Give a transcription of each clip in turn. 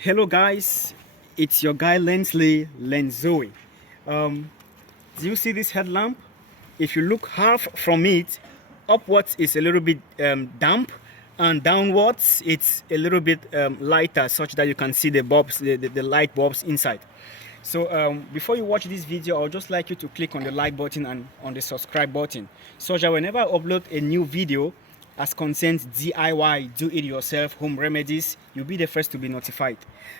Hello guys, it's your guy Lensley Lenzoe. Do you see this headlamp? If you look half from it, upwards is a little bit damp, and downwards it's a little bit lighter, such that you can see the bulbs, the light bulbs inside. So before you watch this video, I would just like you to click on the like button and on the subscribe button, so that whenever I upload a new video as concerns DIY, do-it-yourself home remedies, you'll be the first to be notified.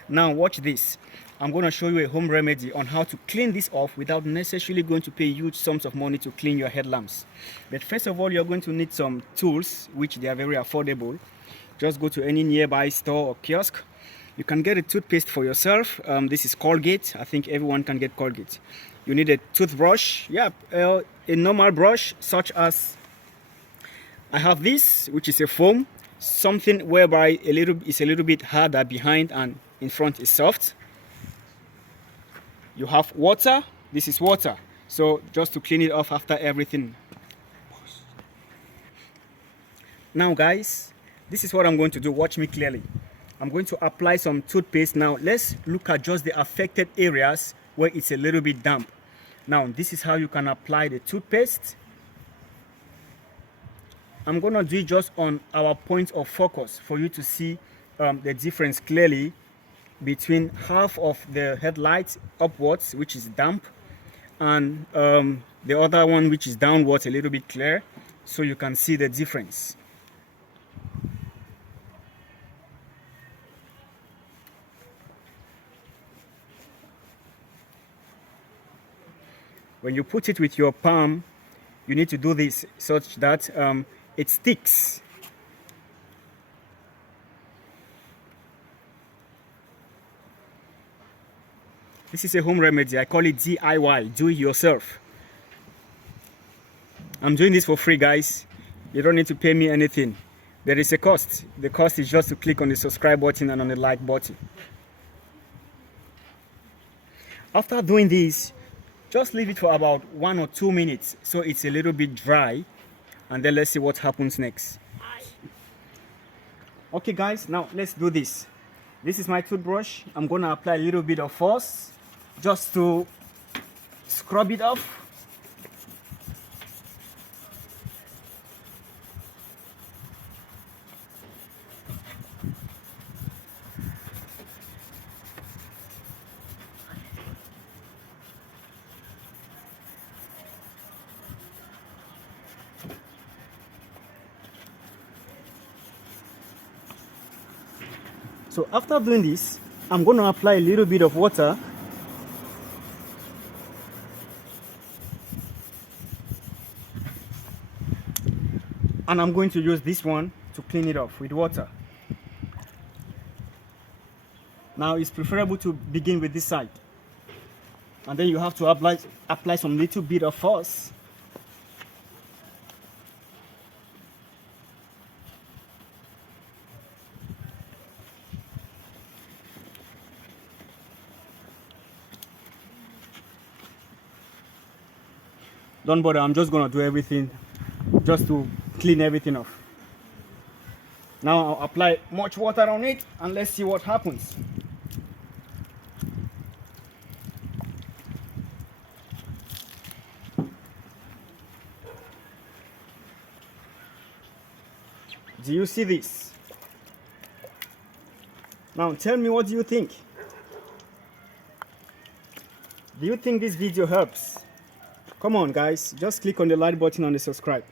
Now watch this. I'm going to show you a home remedy on how to clean this off without necessarily going to pay huge sums of money to clean your headlamps. But first of all, you're going to need some tools, which they are very affordable. Just go to any nearby store or kiosk. You can get a toothpaste for yourself. This is Colgate. I think everyone can get Colgate. You need a toothbrush. Yeah, a normal brush, such as I have this, which is a foam, something whereby it's a little bit harder behind and in front is soft. You have water. This is water. So just to clean it off after everything. Now guys, this is what I'm going to do. Watch me clearly. I'm going to apply some toothpaste. Now let's look at just the affected areas where it's a little bit damp. Now this is how you can apply the toothpaste. I'm gonna do it just on our point of focus for you to see the difference clearly between half of the headlights upwards, which is damp, and the other one, which is downwards, a little bit clear, so you can see the difference. When you put it with your palm, you need to do this such that it sticks. This is a home remedy. I call it DIY, do it yourself. I'm doing this for free, guys. You don't need to pay me anything. There is a cost. The cost is just to click on the subscribe button and on the like button. After doing this, just leave it for about 1 or 2 minutes so it's a little bit dry, and then let's see what happens next. Okay guys, now let's do this. This is my toothbrush. I'm gonna apply a little bit of force just to scrub it off. So after doing this, I'm going to apply a little bit of water. And I'm going to use this one to clean it off with water. Now it's preferable to begin with this side. And then you have to apply some little bit of force. Don't bother, I'm just gonna do everything just to clean everything off. Now I'll apply much water on it and let's see what happens. Do you see this? Now tell me, what do you think? Do you think this video helps? Come on guys, just click on the like button and the subscribe.